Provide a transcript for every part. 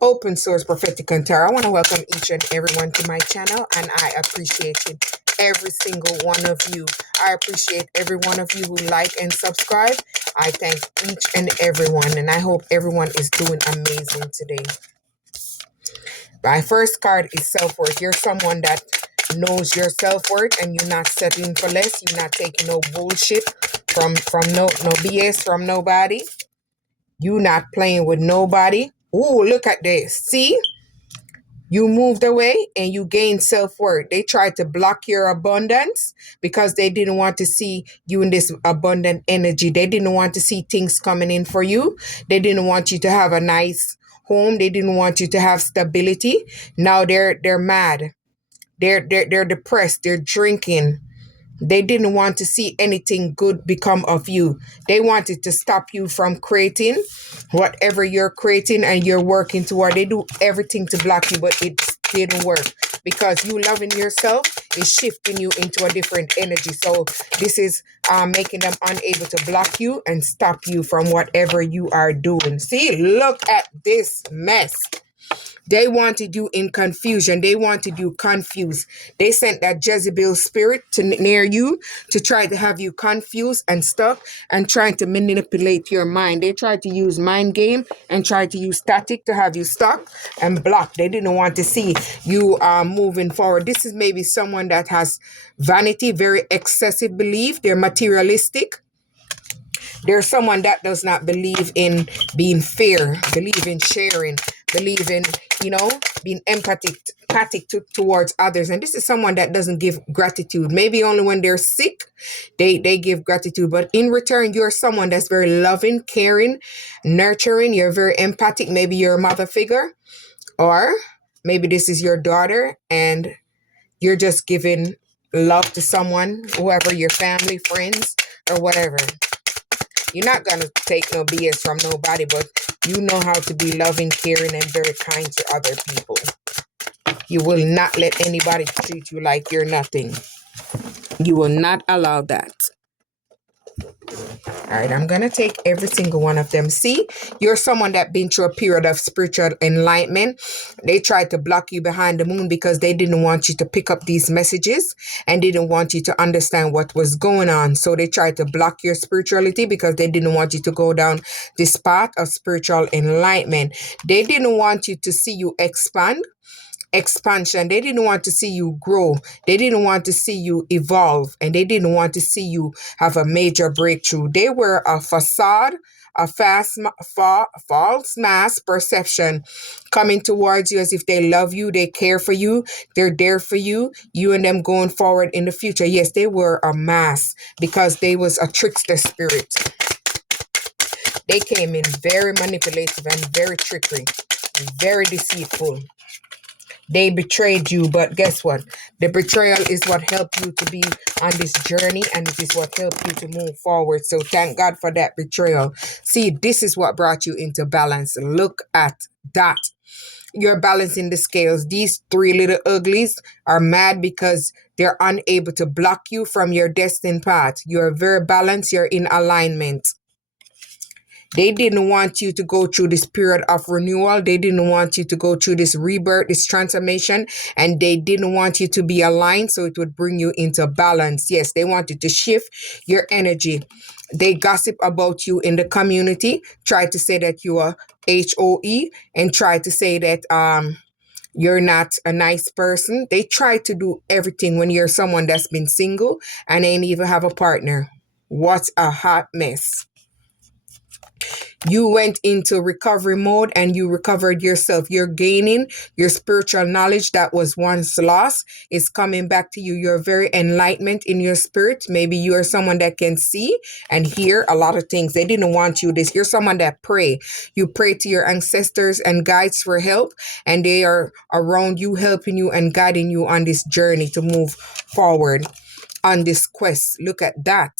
Open Source Prophetic and Tarot. I want to welcome each and everyone to my channel, and I appreciate it, every single one of you. I appreciate every one of you who like and subscribe. I thank each and everyone, and I hope everyone is doing amazing today. My first card is self-worth. You're someone that knows your self-worth, and you're not settling for less. You're not taking no bullshit from no BS from nobody. You not playing with nobody. Ooh, look at this. See? You moved away and you gained self-worth. They tried to block your abundance because they didn't want to see you in this abundant energy. They didn't want to see things coming in for you. They didn't want you to have a nice home. They didn't want you to have stability. Now they're mad. They're depressed. They're drinking. They didn't want to see anything good become of you. They wanted to stop you from creating whatever you're creating and you're working toward. They do everything to block you, but it didn't work because you loving yourself is shifting you into a different energy. So this is making them unable to block you and stop you from whatever you are doing. See, look at this mess. They wanted you in confusion. They wanted you confused. They sent that Jezebel spirit to near you to try to have you confused and stuck and trying to manipulate your mind. They tried to use mind game and tried to use static to have you stuck and blocked. They didn't want to see you moving forward. This is maybe someone that has vanity, very excessive belief. They're materialistic. There's someone that does not believe in being fair, believe in sharing, believe in, being empathic towards others. And this is someone that doesn't give gratitude. Maybe only when they're sick, they give gratitude. But in return, you're someone that's very loving, caring, nurturing. You're very empathic. Maybe you're a mother figure, or maybe this is your daughter and you're just giving love to someone, whoever, your family, friends, or whatever. You're not going to take no BS from nobody, but you know how to be loving, caring, and very kind to other people. You will not let anybody treat you like you're nothing. You will not allow that. All right, I'm going to take every single one of them. See, you're someone that been through a period of spiritual enlightenment. They tried to block you behind the moon because they didn't want you to pick up these messages and didn't want you to understand what was going on. So they tried to block your spirituality because they didn't want you to go down this path of spiritual enlightenment. They didn't want you to see you expansion. They didn't want to see you grow. They didn't want to see you evolve, and they didn't want to see you have a major breakthrough. They were a facade, a false mass perception coming towards you as if they love you, they care for you, they're there for you, you and them going forward in the future. Yes, they were a mass because they was a trickster spirit. They came in very manipulative and very trickery, very deceitful. They betrayed you, but guess what? The betrayal is what helped you to be on this journey, and it is what helped you to move forward. So thank God for that betrayal. See, this is what brought you into balance. Look at that. You're balancing the scales. These three little uglies are mad because they're unable to block you from your destined path. You're very balanced. You're in alignment. They didn't want you to go through this period of renewal. They didn't want you to go through this rebirth, this transformation, and they didn't want you to be aligned so it would bring you into balance. Yes, they wanted to shift your energy. They gossip about you in the community, try to say that you are HOE, and try to say that you're not a nice person. They try to do everything when you're someone that's been single and ain't even have a partner. What a hot mess. You went into recovery mode and you recovered yourself. You're gaining your spiritual knowledge that was once lost. It's coming back to you. You're very enlightenment in your spirit. Maybe you are someone that can see and hear a lot of things. They didn't want you this. You're someone that pray. You pray to your ancestors and guides for help, and they are around you, helping you and guiding you on this journey to move forward on this quest. Look at that.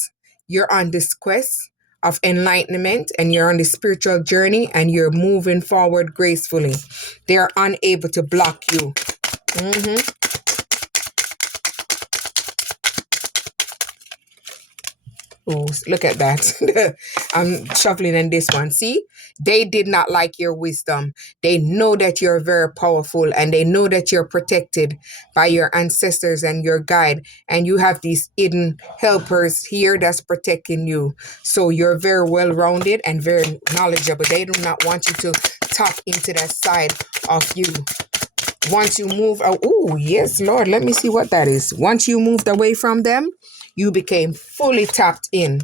You're on this quest of enlightenment, and you're on the spiritual journey, and you're moving forward gracefully. They are unable to block you. Oh, look at that. I'm shuffling in this one. See, They did not like your wisdom. They know that you're very powerful, and they know that you're protected by your ancestors and your guide. And you have these hidden helpers here that's protecting you. So you're very well rounded and very knowledgeable. They do not want you to tap into that side of you. Once you move, oh, yes, Lord, let me see what that is. Once you moved away from them, you became fully tapped in.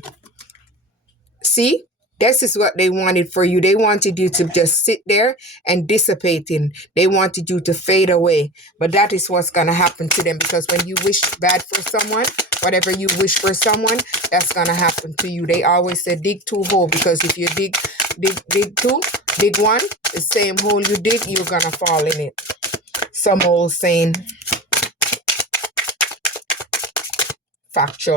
See, this is what they wanted for you. They wanted you to just sit there and dissipate in. They wanted you to fade away. But that is what's going to happen to them, because when you wish bad for someone, whatever you wish for someone, that's going to happen to you. They always say dig two hole, because if you dig one, the same hole you dig, you're going to fall in it. Some old saying, factual.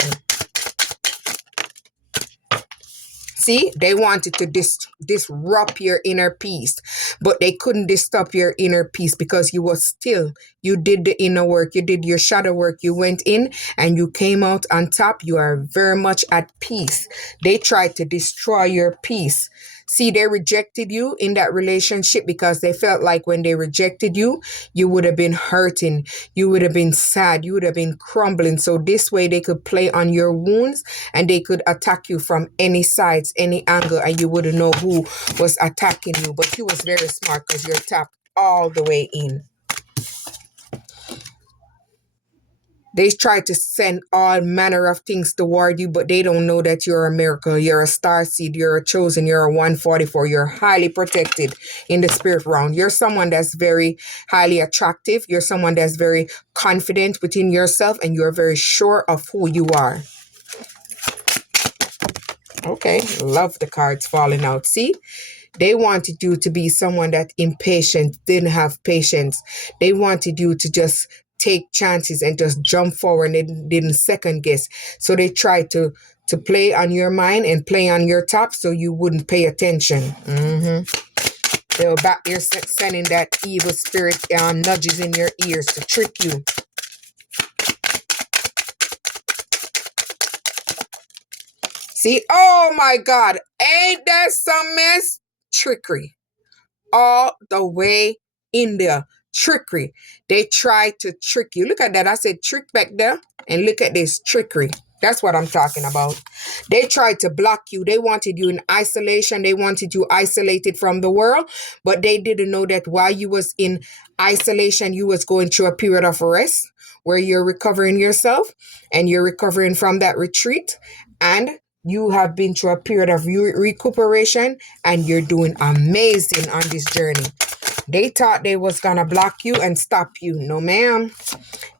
See, they wanted to disrupt your inner peace, but they couldn't disrupt your inner peace because you did the inner work, you did your shadow work, you went in and you came out on top. You are very much at peace. They tried to destroy your peace. See, they rejected you in that relationship because they felt like when they rejected you, you would have been hurting, you would have been sad, you would have been crumbling. So this way they could play on your wounds and they could attack you from any sides, any angle, and you wouldn't know who was attacking you. But you was very smart because you're tapped all the way in. They try to send all manner of things toward you, but they don't know that you're a miracle. You're a star seed. You're a chosen. You're a 144. You're highly protected in the spirit realm. You're someone that's very highly attractive. You're someone that's very confident within yourself, and you're very sure of who you are. Okay, love the cards falling out. See? They wanted you to be someone that impatient, didn't have patience. They wanted you to just take chances and just jump forward, and they didn't second guess. So they tried to play on your mind and play on your top so you wouldn't pay attention. They were back there sending that evil spirit nudges in your ears to trick you. See, oh my God, ain't that some mess? Trickery. All the way in there. Trickery. They tried to trick you. Look at that. I said trick back there. And look at this trickery. That's what I'm talking about. They tried to block you. They wanted you in isolation. They wanted you isolated from the world. But they didn't know that while you was in isolation, you was going through a period of rest where you're recovering yourself and you're recovering from that retreat. And you have been through a period of recuperation and you're doing amazing on this journey. They thought they was going to block you and stop you. No, ma'am.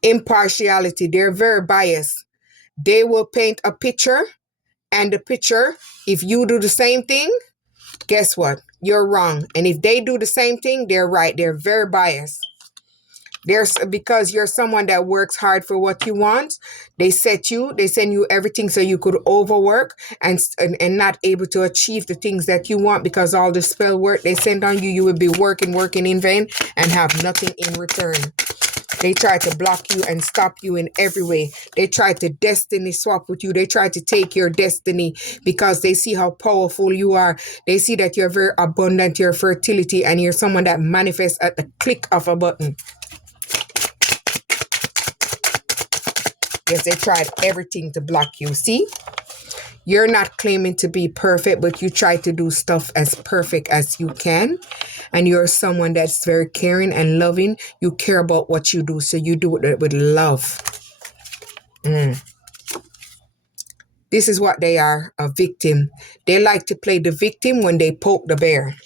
Impartiality. They're very biased. They will paint a picture, and the picture, if you do the same thing, guess what? You're wrong. And if they do the same thing, they're right. They're very biased. Because you're someone that works hard for what you want, they send you everything so you could overwork and not able to achieve the things that you want, because all the spell work they send on you, you will be working in vain and have nothing in return. They try to block you and stop you in every way. They try to destiny swap with you. They try to take your destiny because they see how powerful you are. They see that you're very abundant, your fertility, and you're someone that manifests at the click of a button. Yes, they tried everything to block you. See? You're not claiming to be perfect, but you try to do stuff as perfect as you can. And you're someone that's very caring and loving. You care about what you do, so you do it with love. This is what they are, a victim. They like to play the victim when they poke the bear.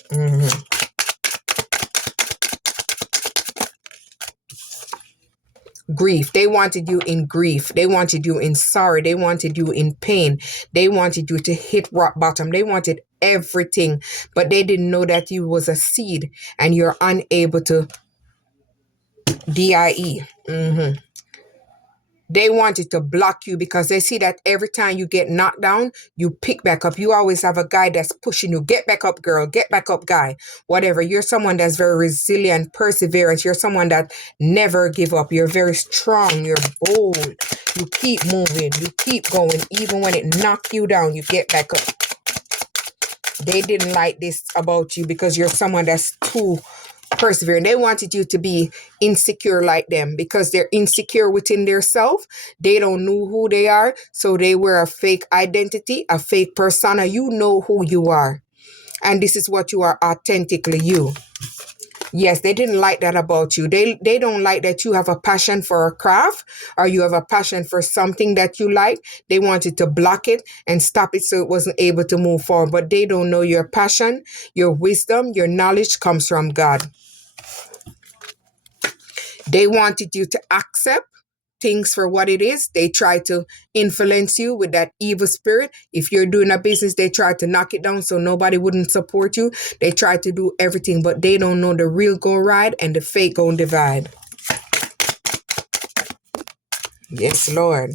Grief. They wanted you in grief. They wanted you in sorrow. They wanted you in pain. They wanted you to hit rock bottom. They wanted everything, but they didn't know that you was a seed and you're unable to die. They wanted to block you because they see that every time you get knocked down, you pick back up. You always have a guy that's pushing you. Get back up, girl. Get back up, guy. Whatever. You're someone that's very resilient, perseverance. You're someone that never give up. You're very strong. You're bold. You keep moving. You keep going. Even when it knocks you down, you get back up. They didn't like this about you because you're someone that's too persevering. They wanted you to be insecure like them because they're insecure within their self. They don't know who they are, so they wear a fake identity, a fake persona. You know who you are, and this is what you are, authentically you. Yes, they didn't like that about you. They don't like that you have a passion for a craft or you have a passion for something that you like. They wanted to block it and stop it so it wasn't able to move forward. But they don't know your passion, your wisdom, your knowledge comes from God. They wanted you to accept things for what it is. They try to influence you with that evil spirit. If you're doing a business, they try to knock it down so nobody wouldn't support you. They try to do everything, but they don't know the real go ride and the fake go divide. Yes, Lord.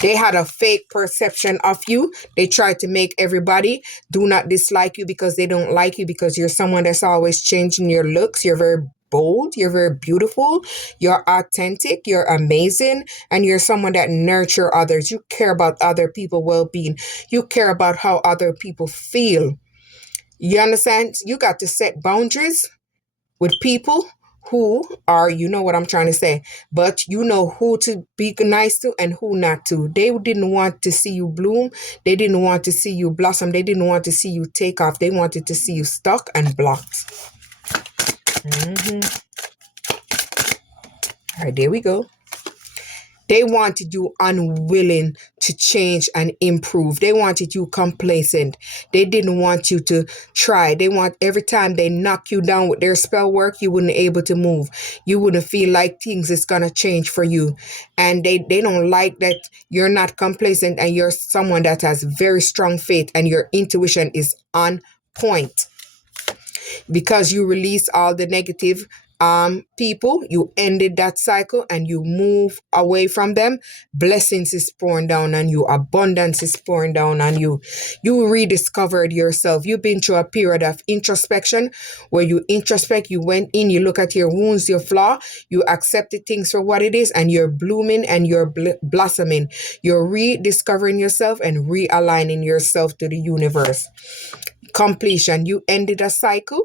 They had a fake perception of you. They tried to make everybody do not dislike you because they don't like you because you're someone that's always changing your looks. You're very bold. You're very beautiful. You're authentic. You're amazing. And you're someone that nurture others. You care about other people's well-being. You care about how other people feel. You understand? You got to set boundaries with people who are, you know what I'm trying to say, but you know who to be nice to and who not to. They didn't want to see you bloom. They didn't want to see you blossom. They didn't want to see you take off. They wanted to see you stuck and blocked. All right, there we go. They wanted you unwilling to change and improve. They wanted you complacent. They didn't want you to try. They want every time they knock you down with their spell work, you wouldn't able to move. You wouldn't feel like things is going to change for you. And they don't like that you're not complacent and you're someone that has very strong faith and your intuition is on point. Because you release all the negative people, you ended that cycle and you move away from them. Blessings is pouring down on you. Abundance is pouring down on you. You rediscovered yourself. You've been through a period of introspection where you introspect, you went in, you look at your wounds, your flaw, you accepted things for what it is, and you're blooming and you're blossoming. You're rediscovering yourself and realigning yourself to the universe. Completion. You ended a cycle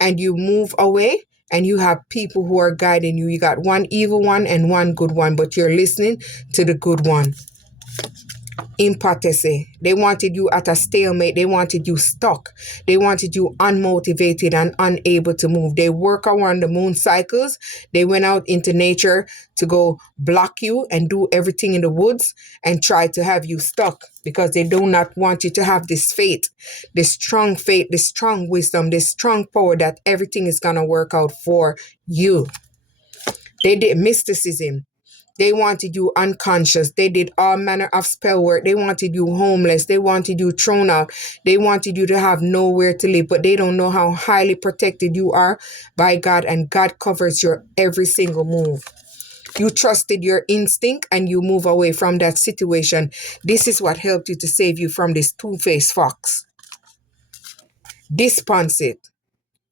and you move away and you have people who are guiding you. You got one evil one and one good one, but you're listening to the good one. Impotence. They wanted you at a stalemate. They wanted you stuck. They wanted you unmotivated and unable to move. They work around the moon cycles. They went out into nature to go block you and do everything in the woods and try to have you stuck because they do not want you to have this faith, this strong wisdom, this strong power that everything is going to work out for you. They did mysticism. They wanted you unconscious. They did all manner of spell work. They wanted you homeless. They wanted you thrown out. They wanted you to have nowhere to live, but they don't know how highly protected you are by God, and God covers your every single move. You trusted your instinct and you move away from that situation. This is what helped you to save you from this two-faced fox. Desponsive.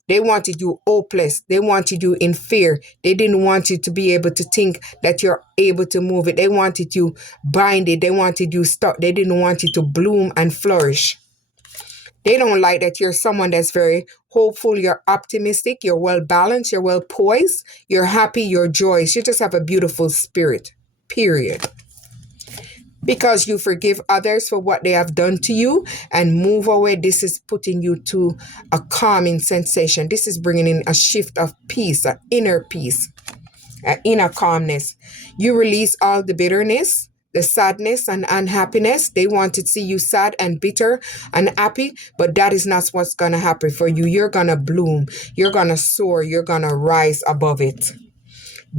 They wanted you hopeless. They wanted you in fear. They didn't want you to be able to think that you're able to move it. They wanted you binded. They wanted you stuck. They didn't want you to bloom and flourish. They don't like that you're someone that's very hopeful. You're optimistic. You're well balanced. You're well poised. You're happy. You're joyous. You just have a beautiful spirit. Period. Because you forgive others for what they have done to you and move away, this is putting you to a calming sensation. This is bringing in a shift of peace, an inner peace, an inner calmness. You release all the bitterness, the sadness and unhappiness. They want to see you sad and bitter and happy, but that is not what's going to happen for you. You're going to bloom. You're going to soar. You're going to rise above it.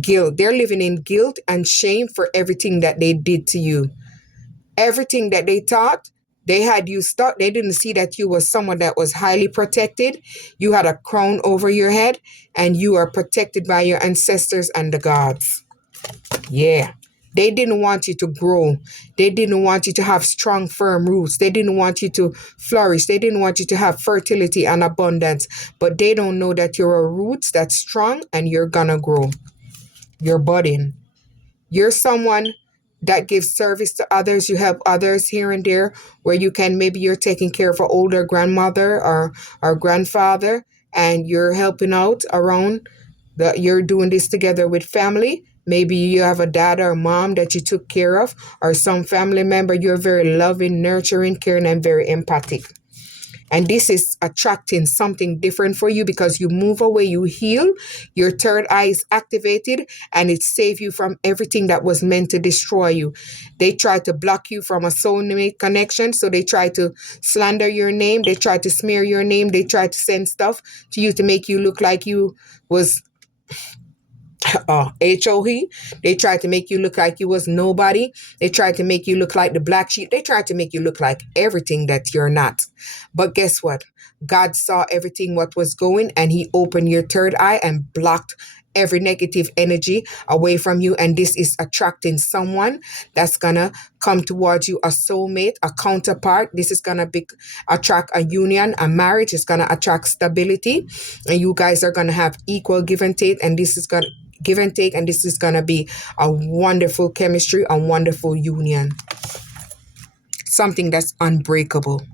Guilt. They're living in guilt and shame for everything that they did to you. Everything that they thought, they had you stuck. They didn't see that you were someone that was highly protected. You had a crown over your head and you are protected by your ancestors and the gods. Yeah. They didn't want you to grow. They didn't want you to have strong, firm roots. They didn't want you to flourish. They didn't want you to have fertility and abundance. But they don't know that you're a roots that's strong and you're gonna grow. You're budding. You're someone that gives service to others. You help others here and there, where you can, maybe you're taking care of an older grandmother or grandfather, and you're helping out around. You're doing this together with family. Maybe you have a dad or mom that you took care of, or some family member. You're very loving, nurturing, caring, and very empathic. And this is attracting something different for you, because you move away, you heal, your third eye is activated, and it saves you from everything that was meant to destroy you. They try to block you from a soulmate connection, so they try to slander your name, they try to smear your name, they try to send stuff to you to make you look like you was HOE. They tried to make you look like you was nobody. They tried to make you look like the black sheep. They tried to make you look like everything that you're not. But guess what? God saw everything what was going, and he opened your third eye and blocked every negative energy away from you. And this is attracting someone that's gonna come towards you, a soulmate, a counterpart. This is gonna attract a union, a marriage. It's gonna attract stability, and you guys are gonna have equal give and take. And this is gonna give and take, and this is gonna be a wonderful chemistry, a wonderful union, something that's unbreakable.